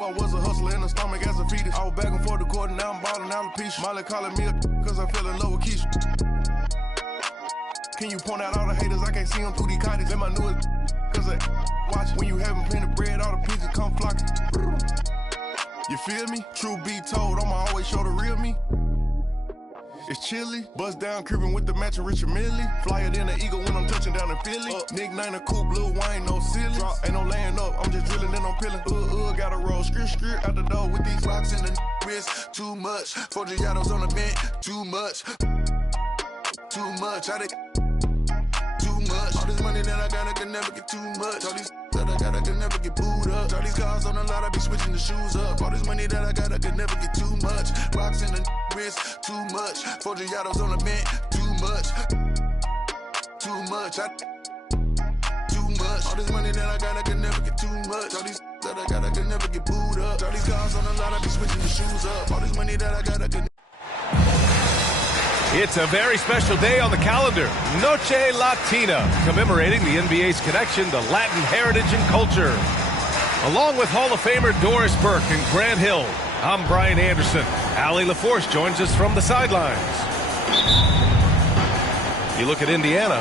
I was a hustler in the stomach as a fetus. I was back and forth to court and now I'm balling alopecia. Molly calling me cause I fell in love with Keisha. Can you point out all the haters? I can't see them through these cottage. Let my newest cause I watch. When you having plenty of bread, all the pigeons come flocking. You feel me? Truth be told, I'ma always show the real me. It's chilly, bust down cribbin' with the matching Richard Millie. Flyer than an eagle when I'm touching down in Philly. Nickname a coupe, Lil Wayne, no silly. Drop, ain't no laying up, I'm just drilling and I'm peeling. Gotta roll, skirt out the door with these rocks in the wrist. Too much, 4 Giottos on the bench, too much. Too much, too much. All this money that I got, I can never get too much. All these that I got, I can never get booed up. All these cars on the lot, I be switching the shoes up. All this money that I got, I can never get too much. Rocks in the wrist, too much. 4 Giottos on the bench, too much. Too much, too much. All this money that I got, I can never get too much. All these that I got, I can never get booed up. All these cars on the lot, I be switching the shoes up. All this money that I got, I can. It's a very special day on the calendar, Noche Latina, commemorating the NBA's connection to Latin heritage and culture. Along with Hall of Famer Doris Burke and Grant Hill, I'm Brian Anderson. Allie LaForce joins us from the sidelines. You look at Indiana.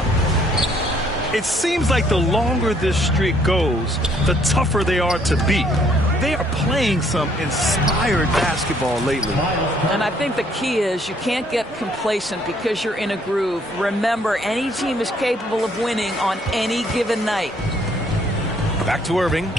It seems like the longer this streak goes, the tougher they are to beat. They are playing some inspired basketball lately. And I think the key is you can't get complacent because you're in a groove. Remember, any team is capable of winning on any given night. Back to Irving.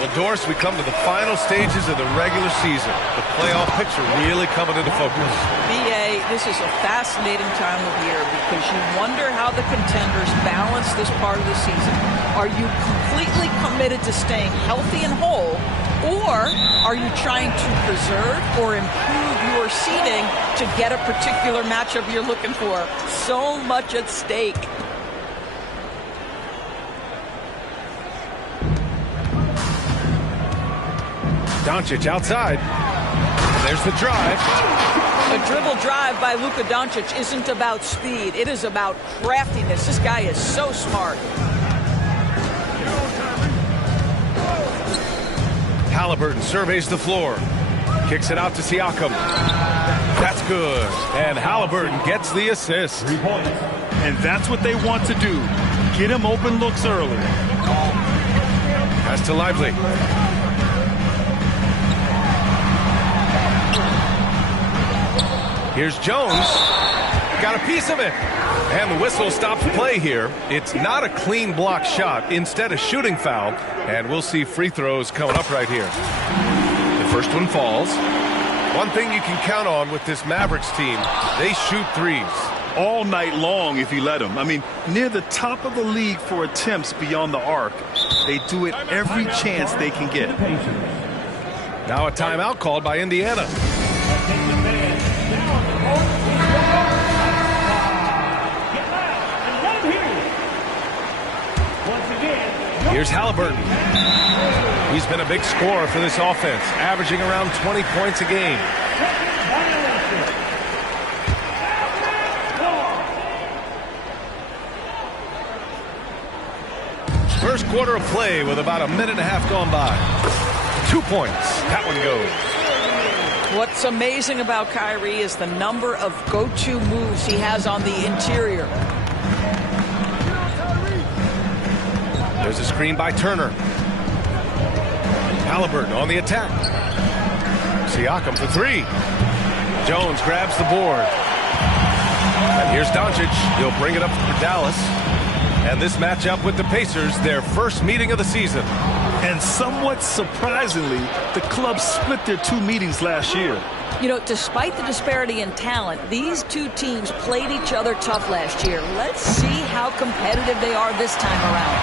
Well, Doris, we come to the final stages of the regular season. The playoff picture really coming into focus. B.A., this is a fascinating time of year because you wonder how the contenders balance this part of the season. Are you completely committed to staying healthy and whole, or are you trying to preserve or improve your seeding to get a particular matchup you're looking for? So much at stake. Doncic outside. There's the drive. A dribble drive by Luka Doncic isn't about speed. It is about craftiness. This guy is so smart. Halliburton surveys the floor. Kicks it out to Siakam. That's good. And Halliburton gets the assist. 3 points. And that's what they want to do. Get him open looks early. Pass to Lively. Here's Jones. Got a piece of it. And the whistle stops play here. It's not a clean block shot. Instead, a shooting foul. And we'll see free throws coming up right here. The first one falls. One thing you can count on with this Mavericks team, they shoot threes. All night long if you let them. I mean, near the top of the league for attempts beyond the arc. They do it every chance they can get. Now a timeout called by Indiana. Here's Halliburton. He's been a big scorer for this offense, averaging around 20 points a game. First quarter of play with about a minute and a half gone by. 2 points. That one goes. What's amazing about Kyrie is the number of go-to moves he has on the interior. There's a screen by Turner. Halliburton on the attack. Siakam for 3. Jones grabs the board. And here's Doncic. He'll bring it up for Dallas. And this matchup with the Pacers, their first meeting of the season. And somewhat surprisingly, the club split their 2 meetings last year. You know, despite the disparity in talent, these two teams played each other tough last year. Let's see how competitive they are this time around.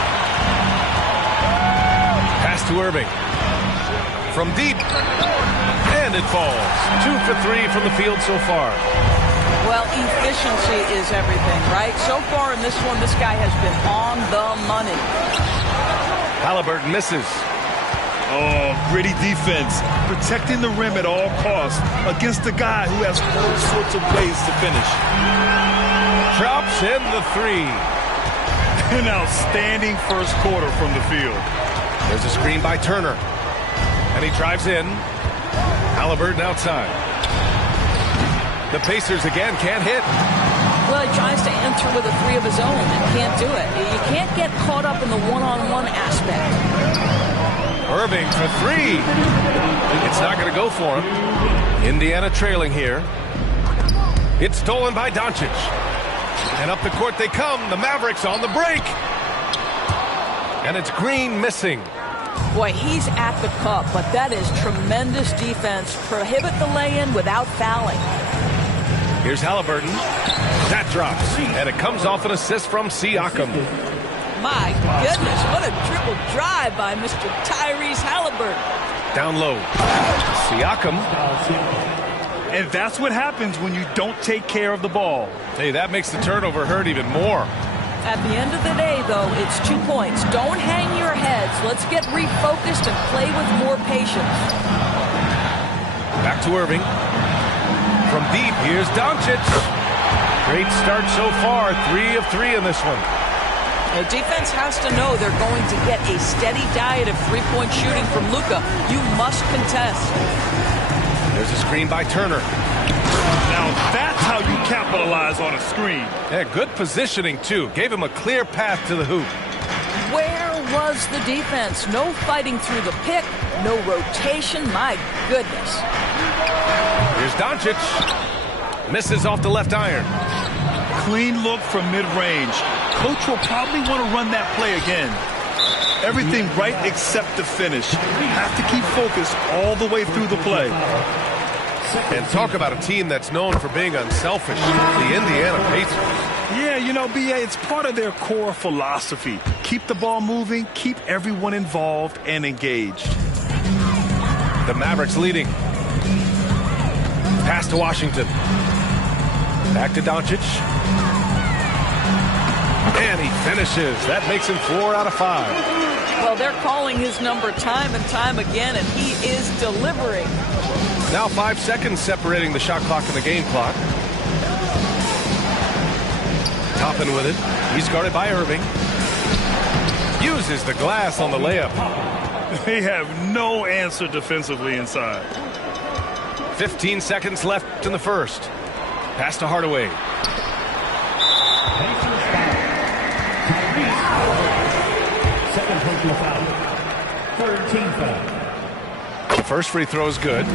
Pass to Irving. From deep. And it falls. 2 for 3 from the field so far. Well, efficiency is everything, right? So far in this one, this guy has been on the money. Halliburton misses. Oh, gritty defense. Protecting the rim at all costs against a guy who has all sorts of ways to finish. Drops in the 3. An outstanding first quarter from the field. There's a screen by Turner. And he drives in. Haliburton outside. The Pacers again can't hit. Well, he tries to enter with a three of his own and can't do it. You can't get caught up in the one-on-one aspect. Irving for three. It's not going to go for him. Indiana trailing here. It's stolen by Doncic. And up the court they come. The Mavericks on the break. And it's Green missing. Boy, he's at the cup, but that is tremendous defense. Prohibit the lay-in without fouling. Here's Haliburton. That drops. And it comes off an assist from Siakam. My goodness, what a dribble drive by Mr. Tyrese Haliburton. Down low. Siakam. And that's what happens when you don't take care of the ball. Hey, that makes the turnover hurt even more. At the end of the day, though, it's 2 points. Don't hang your heads. Let's get refocused and play with more patience. Back to Irving. From deep, here's Doncic. Great start so far. 3 of 3 in this one. The defense has to know they're going to get a steady diet of three-point shooting from Luka. You must contest. There's a screen by Turner. Now that's how you capitalize on a screen. Yeah, good positioning, too. Gave him a clear path to the hoop. Where was the defense? No fighting through the pick, no rotation. My goodness. Here's Doncic. Misses off the left iron. Clean look from mid-range. Coach will probably want to run that play again. Everything right except the finish. Have to keep focused all the way through the play. And talk about a team that's known for being unselfish. The Indiana Pacers. Yeah, you know, B.A., it's part of their core philosophy. Keep the ball moving, keep everyone involved and engaged. The Mavericks leading. Pass to Washington. Back to Doncic. And he finishes. That makes him 4 out of 5. Well, they're calling his number time and time again, and he is delivering. Now 5 seconds separating the shot clock and the game clock. Toppin with it. He's guarded by Irving. Uses the glass on the layup. They have no answer defensively inside. 15 seconds left in the first. Pass to Hardaway. Second personal foul. Third team foul. The first free throw is good.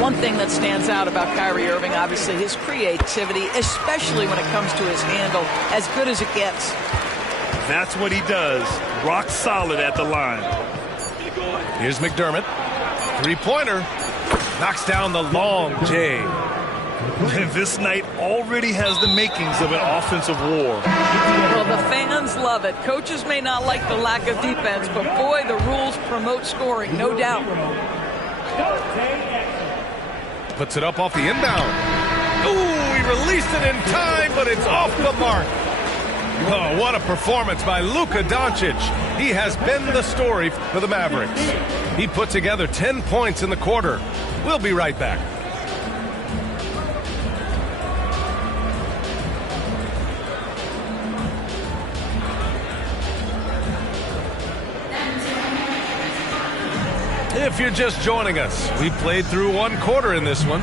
One thing that stands out about Kyrie Irving, obviously, his creativity, especially when it comes to his handle, as good as it gets. That's what he does. Rock solid at the line. Here's McDermott. Three-pointer. Knocks down the long J. And this night already has the makings of an offensive war. Well, the fans love it. Coaches may not like the lack of defense, but boy, the rules promote scoring, no doubt. Puts it up off the inbound. Ooh, he released it in time, but it's off the mark. Oh, what a performance by Luka Doncic. He has been the story for the Mavericks. He put together 10 points in the quarter. We'll be right back. If you're just joining us, we played through 1 quarter in this one.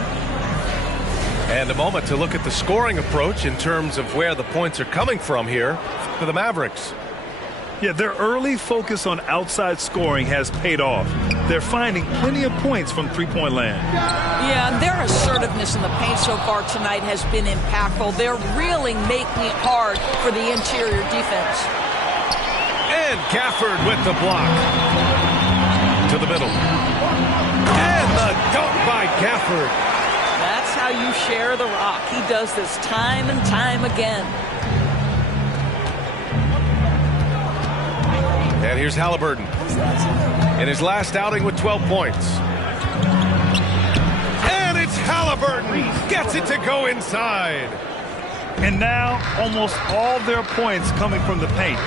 And a moment to look at the scoring approach in terms of where the points are coming from here for the Mavericks. Yeah, their early focus on outside scoring has paid off. They're finding plenty of points from three-point land. Yeah, and their assertiveness in the paint so far tonight has been impactful. They're really making it hard for the interior defense. And Gafford with the block. To the middle. And the dunk by Gafford. That's how you share the rock. He does this time and time again. And here's Haliburton in his last outing with 12 points. And it's Haliburton. Gets it to go inside. And now almost all their points coming from the paint.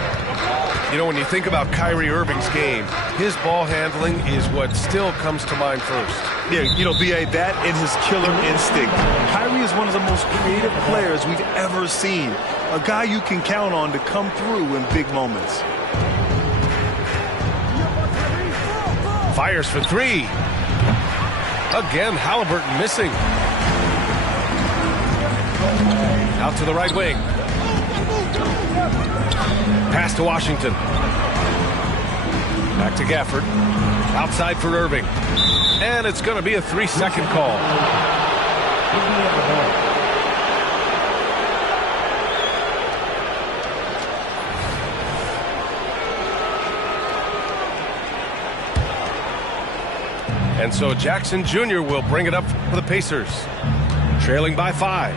You know, when you think about Kyrie Irving's game, his ball handling is what still comes to mind first. Yeah, you know, B.A., that and his killer instinct. Kyrie is one of the most creative players we've ever seen. A guy you can count on to come through in big moments. Fires for three. Again, Halliburton missing. Out to the right wing. Pass to Washington. Back to Gafford. Outside for Irving. And it's going to be a 3-second call. And so Jackson Jr. will bring it up for the Pacers. Trailing by 5.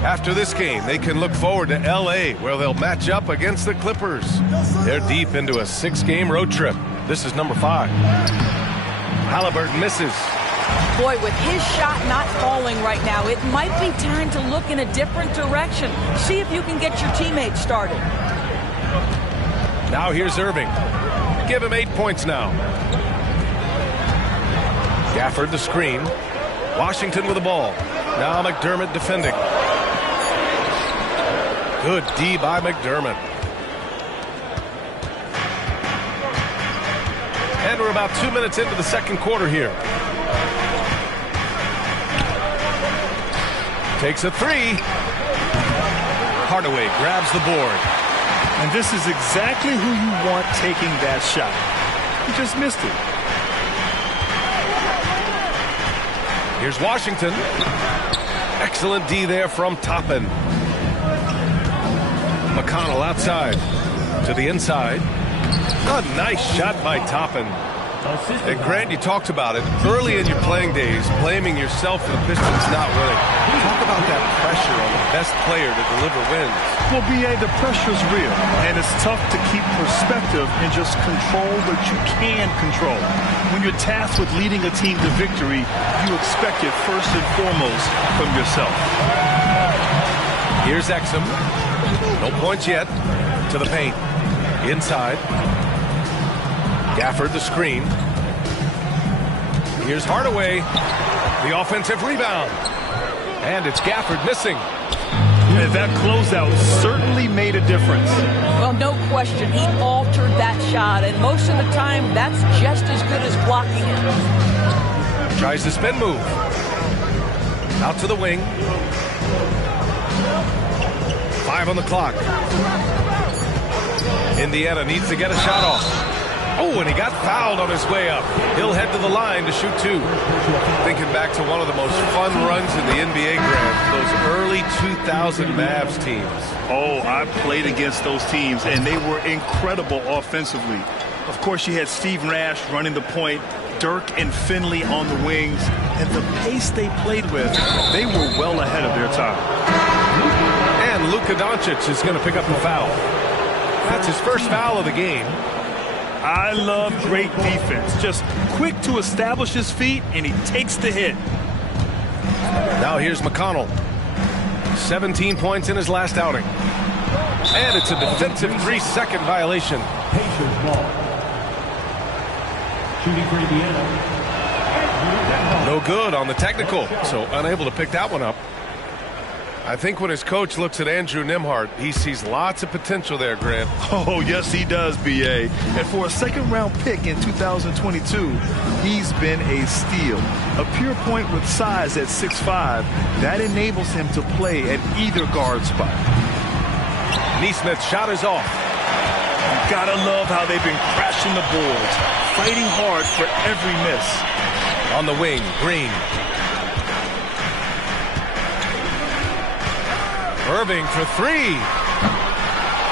After this game, they can look forward to L.A., where they'll match up against the Clippers. They're deep into a 6-game road trip. This is number 5. Halliburton misses. Boy, with his shot not falling right now, it might be time to look in a different direction. See if you can get your teammates started. Now here's Irving. Give him 8 points now. Gafford the screen. Washington with the ball. Now McDermott defending. Good D by McDermott. And we're about 2 minutes into the second quarter here. Takes a three. Hardaway grabs the board. And this is exactly who you want taking that shot. He just missed it. Here's Washington. Excellent D there from Toppin. McConnell outside to the inside. A nice shot by Toppin. And Grant, you talked about it early in your playing days, blaming yourself for the Pistons not winning. Talk about that pressure on the best player to deliver wins. Well, B.A., the pressure's real, and it's tough to keep perspective and just control what you can control. When you're tasked with leading a team to victory, you expect it first and foremost from yourself. Here's Exum. No points yet. To the paint. Inside. Gafford the screen. Here's Hardaway. The offensive rebound. And it's Gafford missing. And that closeout certainly made a difference. Well, no question. He altered that shot, and most of the time, that's just as good as blocking it. Tries the spin move. Out to the wing. 5 on the clock. Indiana needs to get a shot off. Oh, and he got fouled on his way up. He'll head to the line to shoot 2. Thinking back to one of the most fun runs in the NBA, Grant, those early 2000 Mavs teams. Oh, I played against those teams, and they were incredible offensively. Of course, you had Steve Nash running the point, Dirk and Finley on the wings, and the pace they played with, they were well ahead of their time. And Luka Doncic is going to pick up the foul. That's his first foul of the game. I love great defense. Just quick to establish his feet, and he takes the hit. Now here's McConnell. 17 points in his last outing. And it's a defensive 3-second violation. Pacers ball. Shooting for Indiana. No good on the technical, so unable to pick that one up. I think when his coach looks at Andrew Nembhard, he sees lots of potential there, Grant. Oh, yes, he does, B.A. And for a second-round pick in 2022, he's been a steal. A pure point with size at 6'5", that enables him to play at either guard spot. Nesmith's shot is off. You gotta love how they've been crashing the boards, fighting hard for every miss. On the wing, Green. Irving for 3.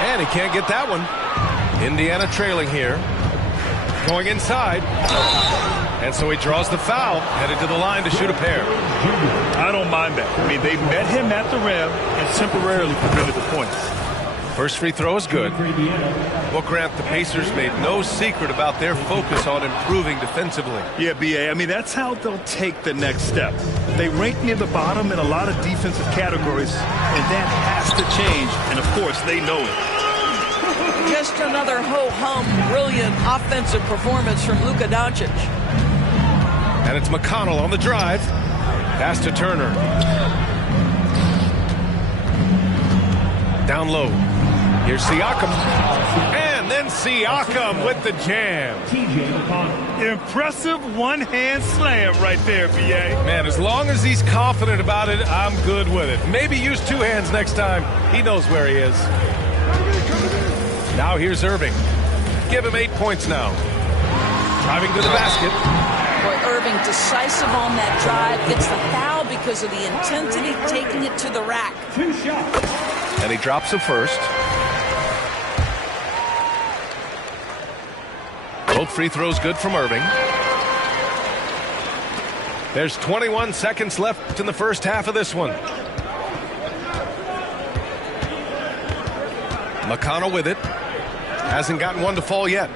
And he can't get that one. Indiana trailing here. Going inside. And so he draws the foul, headed to the line to shoot a pair. I don't mind that. I mean, they met him at the rim and temporarily prevented the points. First free throw is good. Well, Grant, the Pacers made no secret about their focus on improving defensively. Yeah, B.A., I mean, that's how they'll take the next step. They rank near the bottom in a lot of defensive categories, and that has to change, and of course, they know it. Just another ho-hum, brilliant offensive performance from Luka Doncic. And it's McConnell on the drive. Pass to Turner. Down low. Here's Siakam. And then Siakam with the jam. TJ McConnell. Impressive one-hand slam right there, B.A. Man, as long as he's confident about it, I'm good with it. Maybe use two hands next time. He knows where he is. Now here's Irving. Give him 8 points now. Driving to the basket. Boy, Irving decisive on that drive. Gets the foul because of the intensity, taking it to the rack. 2 shots. And he drops the first. Both free throws good from Irving. There's 21 seconds left in the first half of this one. McConnell with it. Hasn't gotten one to fall yet.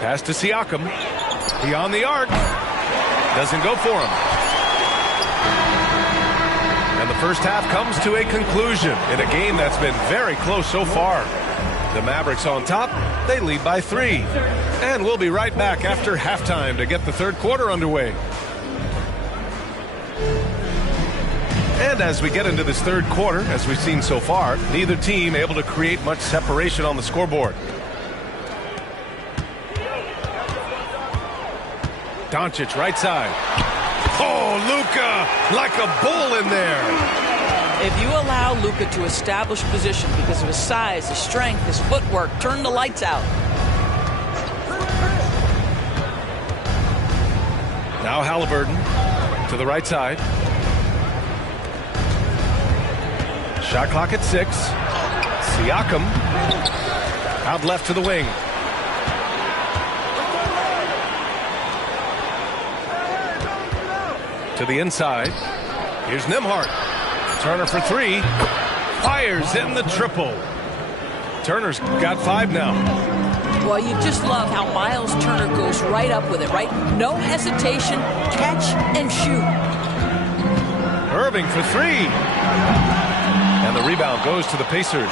Pass to Siakam. Beyond the arc. Doesn't go for him. And the first half comes to a conclusion in a game that's been very close so far. The Mavericks on top. They lead by 3. And we'll be right back after halftime to get the third quarter underway. And as we get into this third quarter, as we've seen so far, neither team able to create much separation on the scoreboard. Doncic right side. Oh, Luka like a bull in there. If you allow Luka to establish position because of his size, his strength, his footwork, turn the lights out. Now Halliburton to the right side. Shot clock at 6. Siakam out left to the wing. To the inside. Here's Nembhard. Turner for 3. Fires in the triple. Turner's got 5 now. Well, you just love how Miles Turner goes right up with it, right? No hesitation, catch and shoot. Irving for 3. And the rebound goes to the Pacers.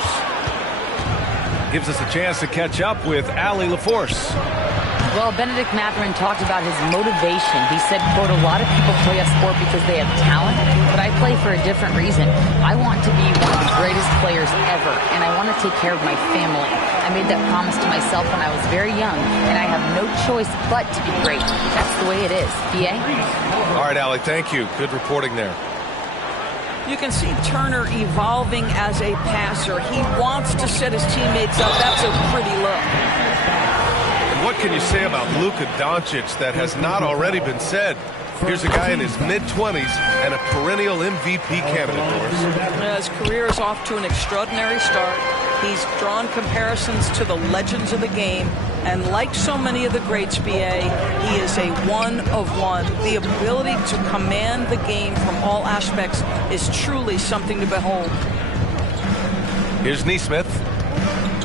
Gives us a chance to catch up with Allie LaForce. Well, Benedict Mathurin talked about his motivation. He said, quote, a lot of people play a sport because they have talent, but I play for a different reason. I want to be one of the greatest players ever, and I want to take care of my family. I made that promise to myself when I was very young, and I have no choice but to be great. That's the way it is. B.A.? All right, Allie, thank you. Good reporting there. You can see Turner evolving as a passer. He wants to set his teammates up. That's a pretty look. What can you say about Luka Doncic that has not already been said? Here's a guy in his mid-20s and a perennial MVP candidate, Doris. His career is off to an extraordinary start. He's drawn comparisons to the legends of the game. And like so many of the greats, B.A., he is a one of one. The ability to command the game from all aspects is truly something to behold. Here's Nesmith.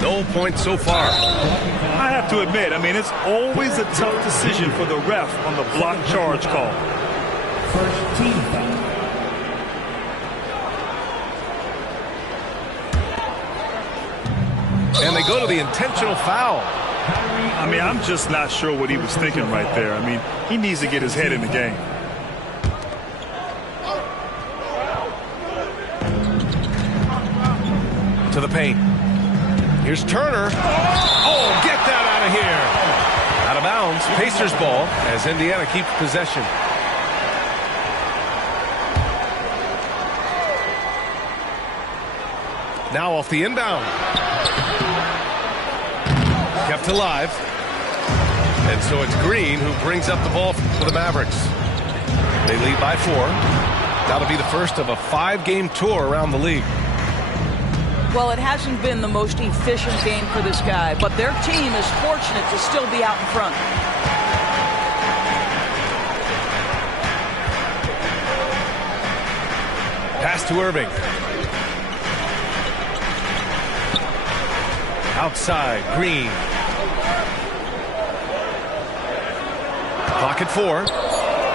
No points so far. I have to admit, I mean, it's always a tough decision for the ref on the block charge call. First team foul. And they go to the intentional foul. I mean, I'm just not sure what he was thinking right there. I mean, he needs to get his head in the game. To the paint. Here's Turner. Oh, get that out of here. Out of bounds. Pacers ball as Indiana keeps possession. Now off the inbound. Kept alive. And so it's Green who brings up the ball for the Mavericks. They lead by 4. That'll be the first of a 5-game tour around the league. Well, it hasn't been the most efficient game for this guy, but their team is fortunate to still be out in front. Pass to Irving. Outside, Green. Clock at 4.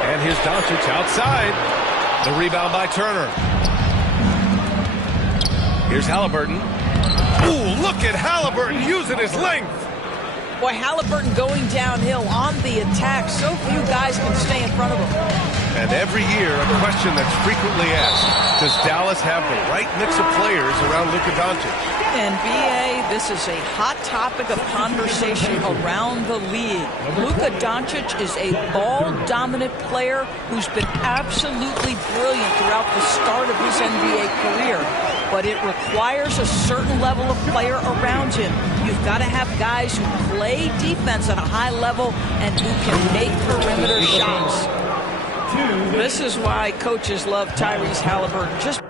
And here's Doncic outside. The rebound by Turner. Here's Halliburton. Ooh, look at Halliburton using his length. Boy, Halliburton going downhill on the attack. So few guys can stay in front of him. And every year, a question that's frequently asked, does Dallas have the right mix of players around Luka Doncic? And BA, this is a hot topic of conversation around the league. Luka Doncic is a ball-dominant player who's been absolutely brilliant throughout the start of his NBA career. But it requires a certain level of player around him. You've got to have guys who play defense at a high level and who can make perimeter shots. This is why coaches love Tyrese Halliburton. Just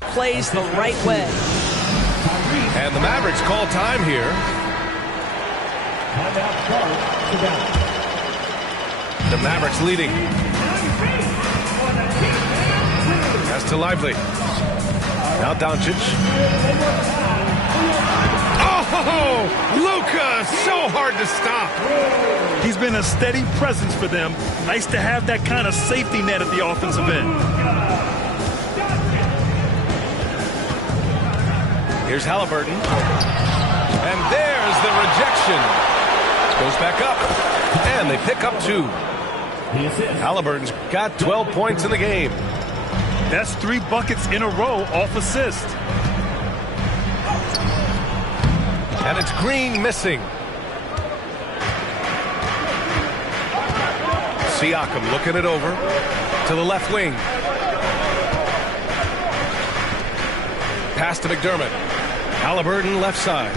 plays the right way. And the Mavericks call time here. The Mavericks leading. Pass to Lively. Now Doncic. Oh, Luka, so hard to stop. He's been a steady presence for them. Nice to have that kind of safety net at the offensive end. Here's Halliburton. And there's the rejection. Goes back up. And they pick up 2. Halliburton's got 12 points in the game. That's 3 buckets in a row off assist. And it's Green missing. Siakam looking it over to the left wing. Pass to McDermott. Halliburton left side.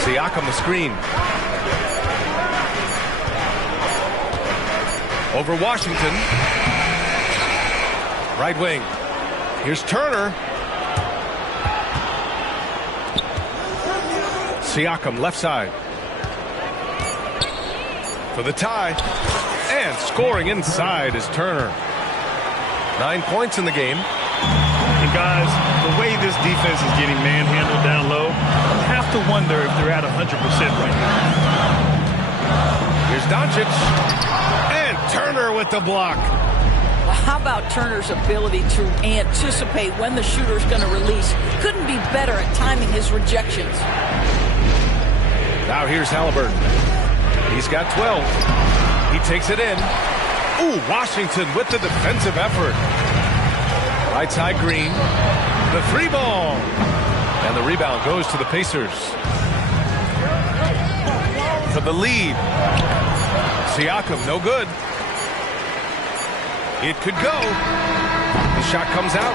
Siakam the screen. Over Washington. Right wing. Here's Turner. Siakam left side. For the tie. And scoring inside is Turner. 9 points in the game. And guys, the way this defense is getting manhandled down low, I have to wonder if they're at 100% right now. Here's Doncic. And Turner with the block. Well, how about Turner's ability to anticipate when the shooter's going to release? Couldn't be better at timing his rejections. Now here's Halliburton. He's got 12. He takes it in. Ooh, Washington with the defensive effort. Right side Green. The 3-ball. And the rebound goes to the Pacers. For the lead. Siakam, no good. It could go. The shot comes out.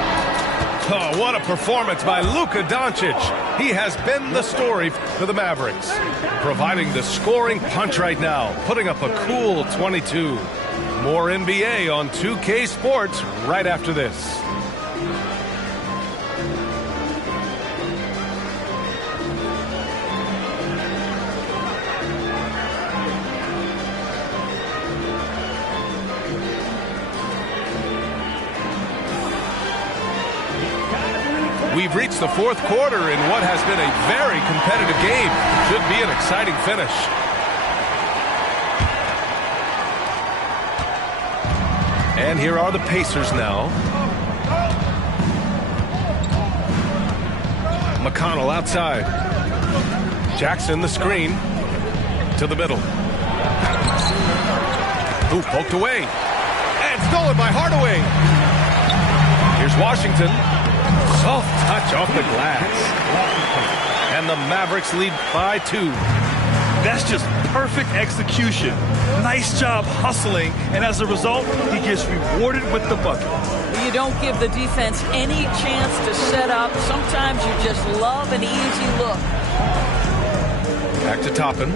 Oh, what a performance by Luka Doncic. He has been the story for the Mavericks, providing the scoring punch right now, putting up a cool 22. More NBA on 2K Sports right after this. We've reached the fourth quarter in what has been a very competitive game. Should be an exciting finish. And here are the Pacers now. McConnell outside. Jackson the screen to the middle. Ooh, poked away. And stolen by Hardaway. Here's Washington. Soft touch off the glass. And the Mavericks lead by 2. That's just perfect execution. Nice job hustling, and as a result, he gets rewarded with the bucket. You don't give the defense any chance to set up. Sometimes you just love an easy look. Back to Toppin.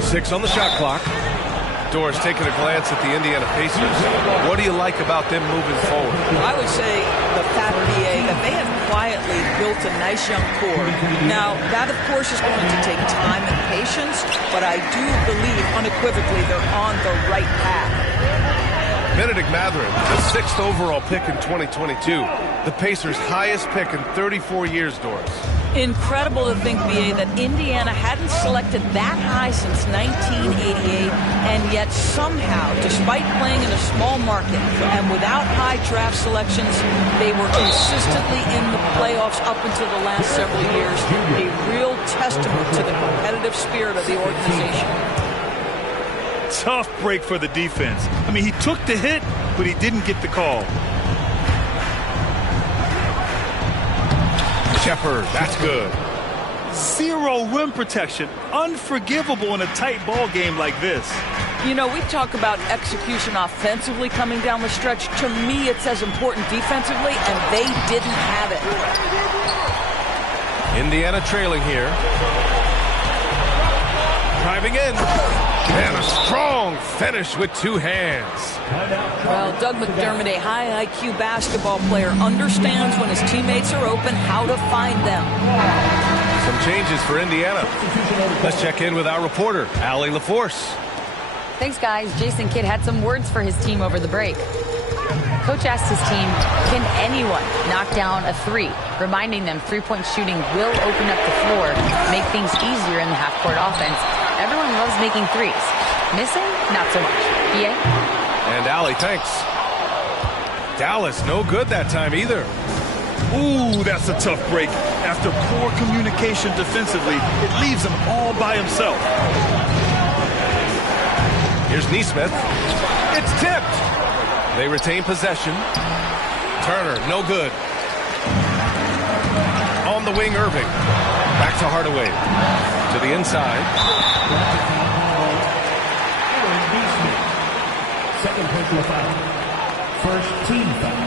6 on the shot clock. Doris taking a glance at the Indiana Pacers. What do you like about them moving forward? I would say the fact, BA, that they have quietly built a nice young core. Now, that, of course, is going to take time and patience, but I do believe unequivocally they're on the right path. Bennedict Mathurin, the 6th overall pick in 2022. The Pacers' highest pick in 34 years, Doris. Incredible to think, B.A., that Indiana hadn't selected that high since 1988, and yet somehow, despite playing in a small market and without high draft selections, they were consistently in the playoffs up until the last several years. A real testament to the competitive spirit of the organization. Tough break for the defense. I mean, he took the hit, but he didn't get the call. Shepard, that's good. Zero rim protection. Unforgivable in a tight ball game like this. You know, we talk about execution offensively coming down the stretch. To me, it's as important defensively, and they didn't have it. Indiana trailing here. Driving in. And a strong finish with two hands. Well, Doug McDermott, a high IQ basketball player, understands when his teammates are open how to find them. Some changes for Indiana. Let's check in with our reporter, Allie LaForce. Thanks, guys. Jason Kidd had some words for his team over the break. Coach asked his team, can anyone knock down a three? Reminding them three-point shooting will open up the floor, make things easier in the half-court offense. Everyone loves making threes. Missing? Not so much. BA? And Allie, thanks. Dallas, no good that time either. Ooh, that's a tough break. After poor communication defensively, it leaves him all by himself. Here's Nesmith. It's tipped. They retain possession. Turner, no good. On the wing, Irving. Back to Hardaway. To the inside. Second personal foul. First team foul.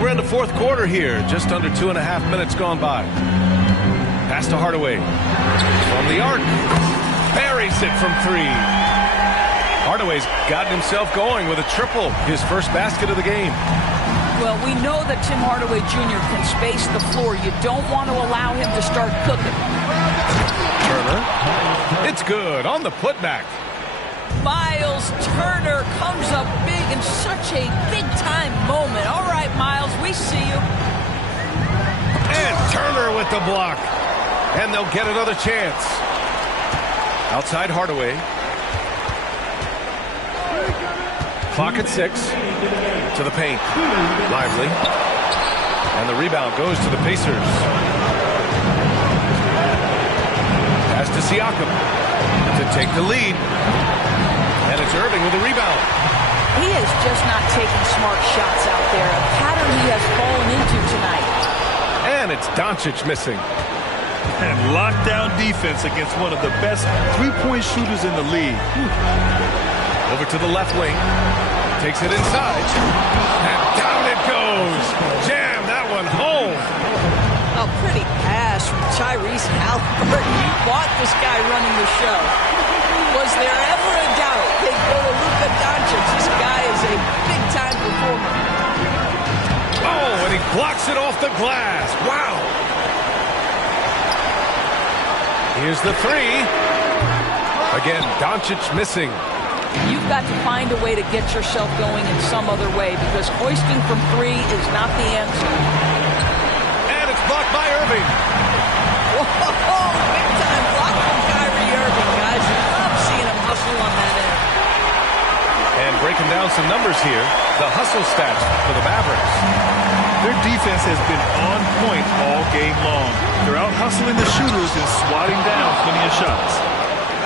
We're in the fourth quarter here. Just under 2.5 minutes gone by. Pass to Hardaway. From the arc. Buries it from three. Hardaway's gotten himself going with a triple. His first basket of the game. Well, we know that Tim Hardaway Jr. can space the floor. You don't want to allow him to start cooking. Turner. It's good on the putback. Miles Turner comes up big in such a big-time moment. All right, Miles, we see you. And Turner with the block. And they'll get another chance. Outside Hardaway. Clock at 6. To the paint. Lively. And the rebound goes to the Pacers. Pass to Siakam to take the lead. And it's Irving with the rebound. He is just not taking smart shots out there. A pattern he has fallen into tonight. And it's Doncic missing. And lockdown defense against one of the best three-point shooters in the league. Over to the left wing. Takes it inside. And down it goes. Jam that one home. A pretty pass from Tyrese Halliburton. You bought this guy running the show. Was there ever a doubt they'd go to Luka Doncic? This guy is a big-time performer. Oh, and he blocks it off the glass. Wow. Here's the three. Again, Doncic missing. You've got to find a way to get yourself going in some other way because hoisting from three is not the answer. And it's blocked by Irving. Whoa, big-time block from Kyrie Irving, guys. I love seeing him hustle on that end. And breaking down some numbers here, the hustle stats for the Mavericks. Their defense has been on point all game long. They're out hustling the shooters and swatting down plenty of shots.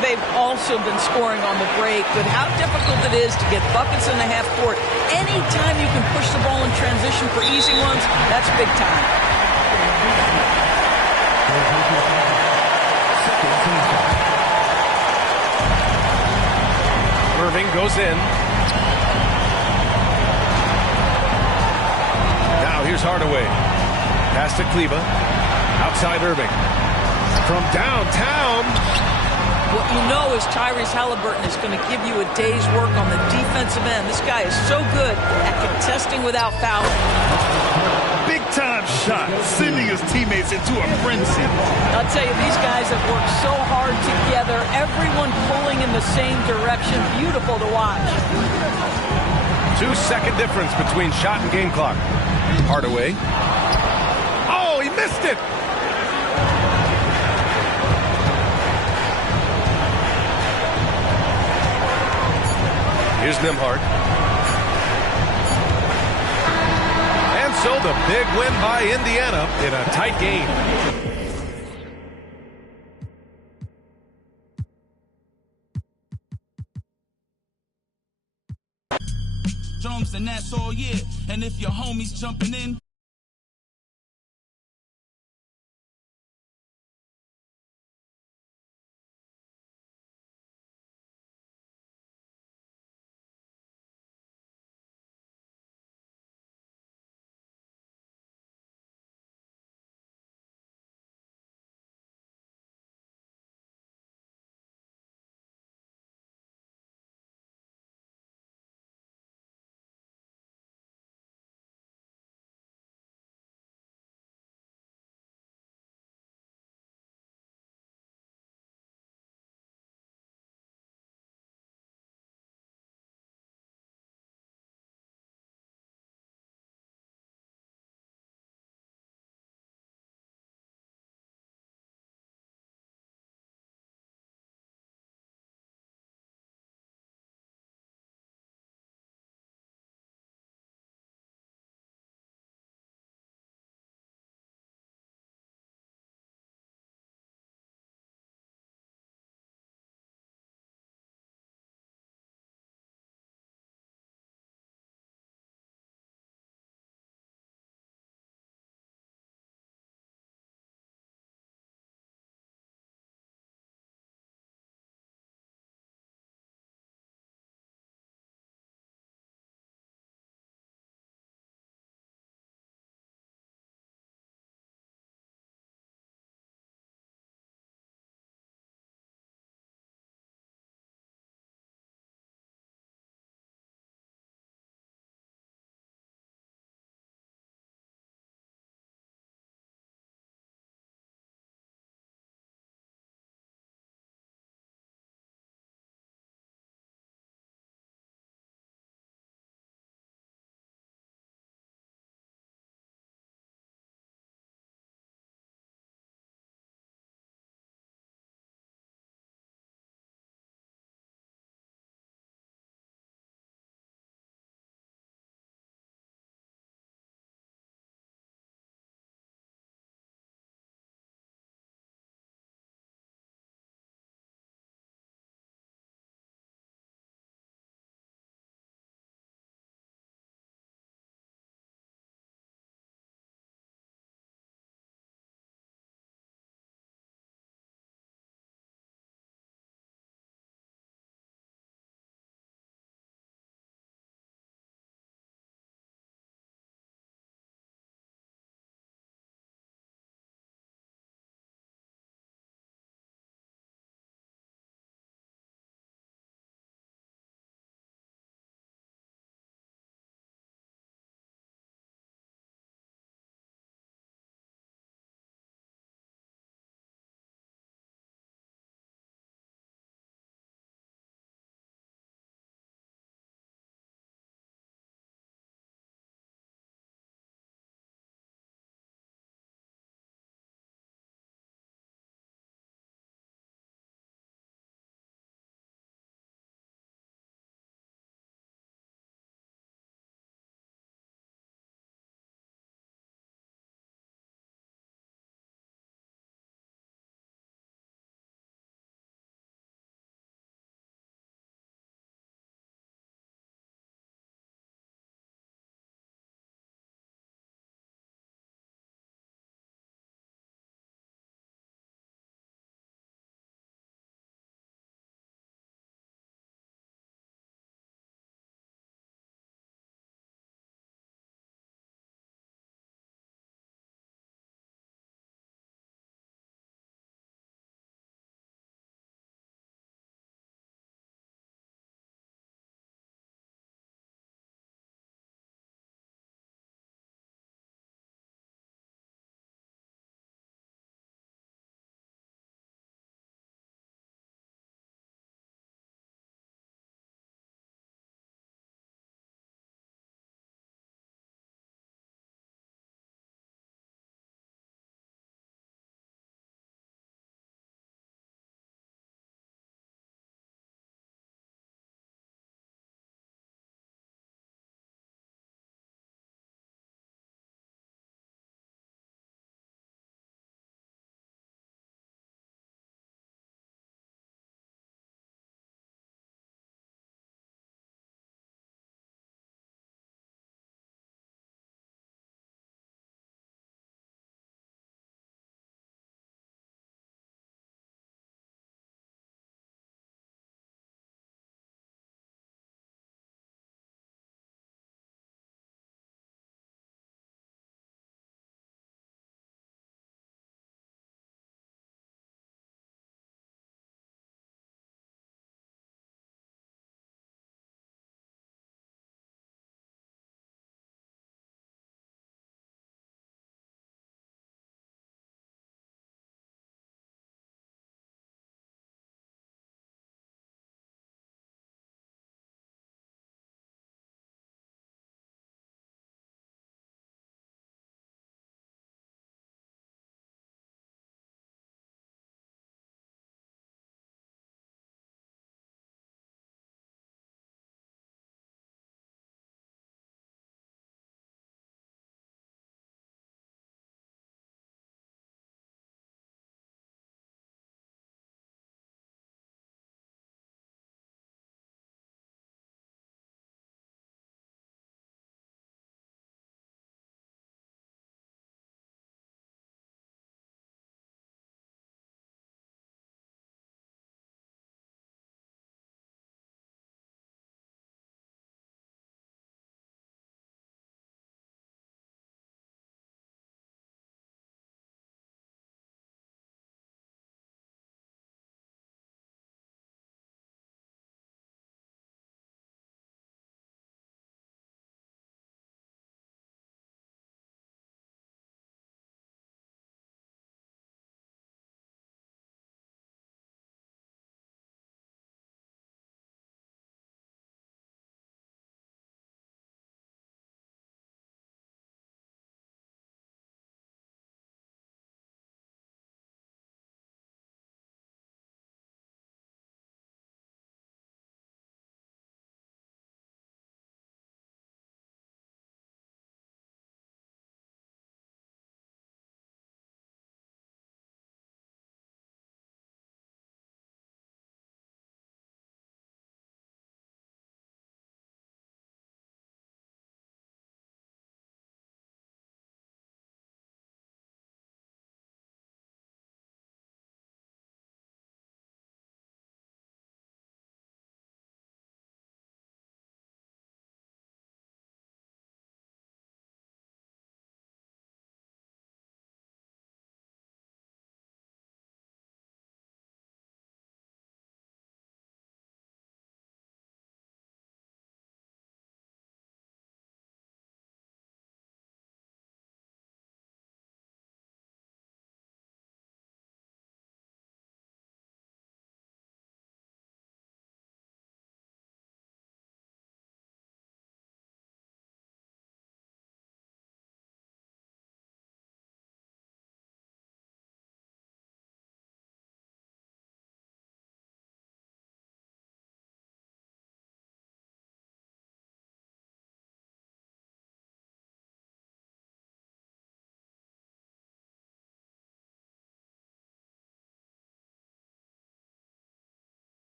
They've also been scoring on the break, but how difficult it is to get buckets in the half court. Anytime you can push the ball in transition for easy ones, that's big time. Irving goes in. Now here's Hardaway. Pass to Kleba. Outside Irving. From downtown. What you know is Tyrese Halliburton is going to give you a day's work on the defensive end. This guy is so good at contesting without fouling. Big big-time shot, sending his teammates into a frenzy. I'll tell you, these guys have worked so hard together, everyone pulling in the same direction. Beautiful to watch. 2-second difference between shot and game clock. Hardaway. Oh, he missed it! Here's Nembhard. And so the big win by Indiana in a tight game. Drums and that's all, yeah. And if your homies jumping in.